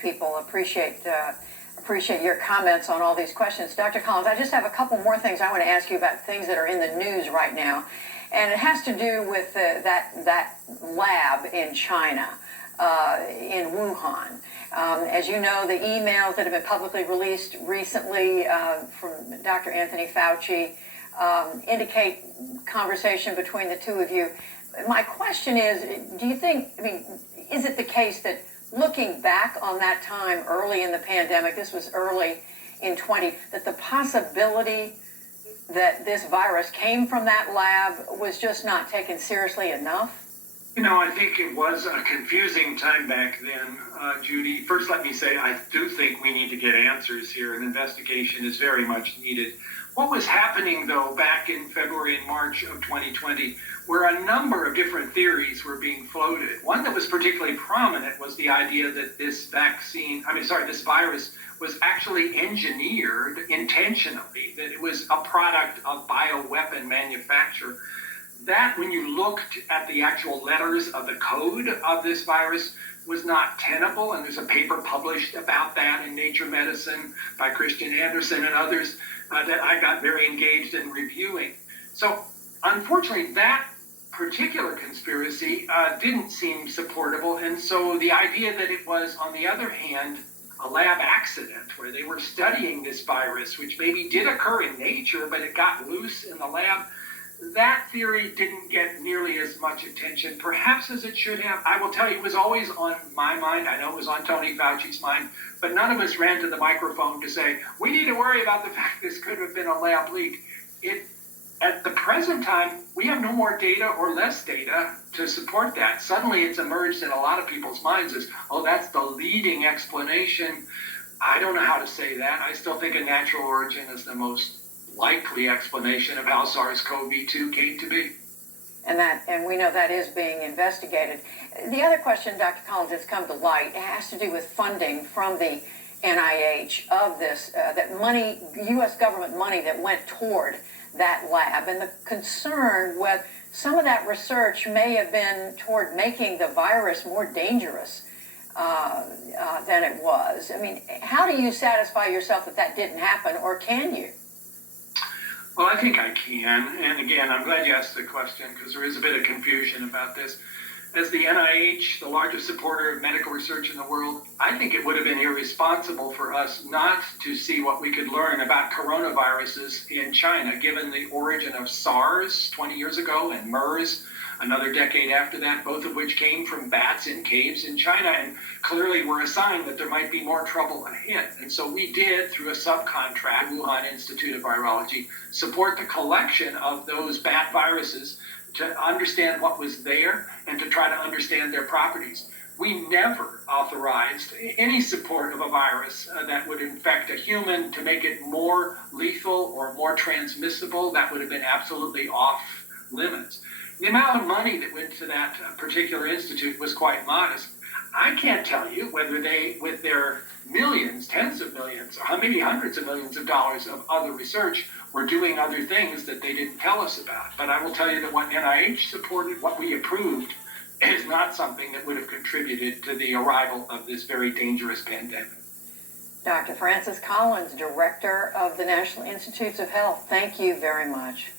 People appreciate your comments on all these questions. Dr. Collins, I just have a couple more things I want to ask you about things that are in the news right now, and it has to do with that lab in China, in Wuhan. As you know, the emails that have been publicly released recently from Dr. Anthony Fauci indicate conversation between the two of you. My question is, do you think, is it the case that looking back on that time early in the pandemic, this was early in 20, that the possibility that this virus came from that lab was just not taken seriously enough? I think it was a confusing time back then, Judy. First, let me say I do think we need to get answers here. An investigation is very much needed. What was happening, though, back in February and March of 2020, where a number of different theories were being floated. One that was particularly prominent was the idea that this virus was actually engineered intentionally, that it was a product of bioweapon manufacture. That, when you looked at the actual letters of the code of this virus, was not tenable, and there's a paper published about that in Nature Medicine by Christian Anderson and others that I got very engaged in reviewing. So, unfortunately, that particular conspiracy didn't seem supportable, and so the idea that it was, on the other hand, a lab accident where they were studying this virus, which maybe did occur in nature, but it got loose in the lab, that theory didn't get nearly as much attention, perhaps as it should have. I will tell you, it was always on my mind. I know it was on Tony Fauci's mind, but none of us ran to the microphone to say, we need to worry about the fact this could have been a lab leak. At the present time, we have no more data or less data to support that. Suddenly it's emerged in a lot of people's minds as, that's the leading explanation. I don't know how to say that. I still think a natural origin is the most likely explanation of how SARS-CoV-2 came to be. And we know that is being investigated. The other question, Dr. Collins, that's come to light, it has to do with funding from the NIH of this, that money, U.S. government money that went toward that lab, and the concern with some of that research may have been toward making the virus more dangerous than it was. How do you satisfy yourself that that didn't happen, or can you? Well, I think I can. And again, I'm glad you asked the question because there is a bit of confusion about this. As the NIH, the largest supporter of medical research in the world, I think it would have been irresponsible for us not to see what we could learn about coronaviruses in China, given the origin of SARS 20 years ago and MERS another decade after that, both of which came from bats in caves in China and clearly were a sign that there might be more trouble ahead. And so we did, through a subcontract, Wuhan Institute of Virology, support the collection of those bat viruses to understand what was there and to try to understand their properties. We never authorized any support of a virus that would infect a human to make it more lethal or more transmissible. That would have been absolutely off limits. The amount of money that went to that particular institute was quite modest. I can't tell you whether they, with their millions, tens of millions, or maybe hundreds of millions of dollars of other research, were doing other things that they didn't tell us about. But I will tell you that what NIH supported, what we approved, is not something that would have contributed to the arrival of this very dangerous pandemic. Dr. Francis Collins, Director of the National Institutes of Health, thank you very much.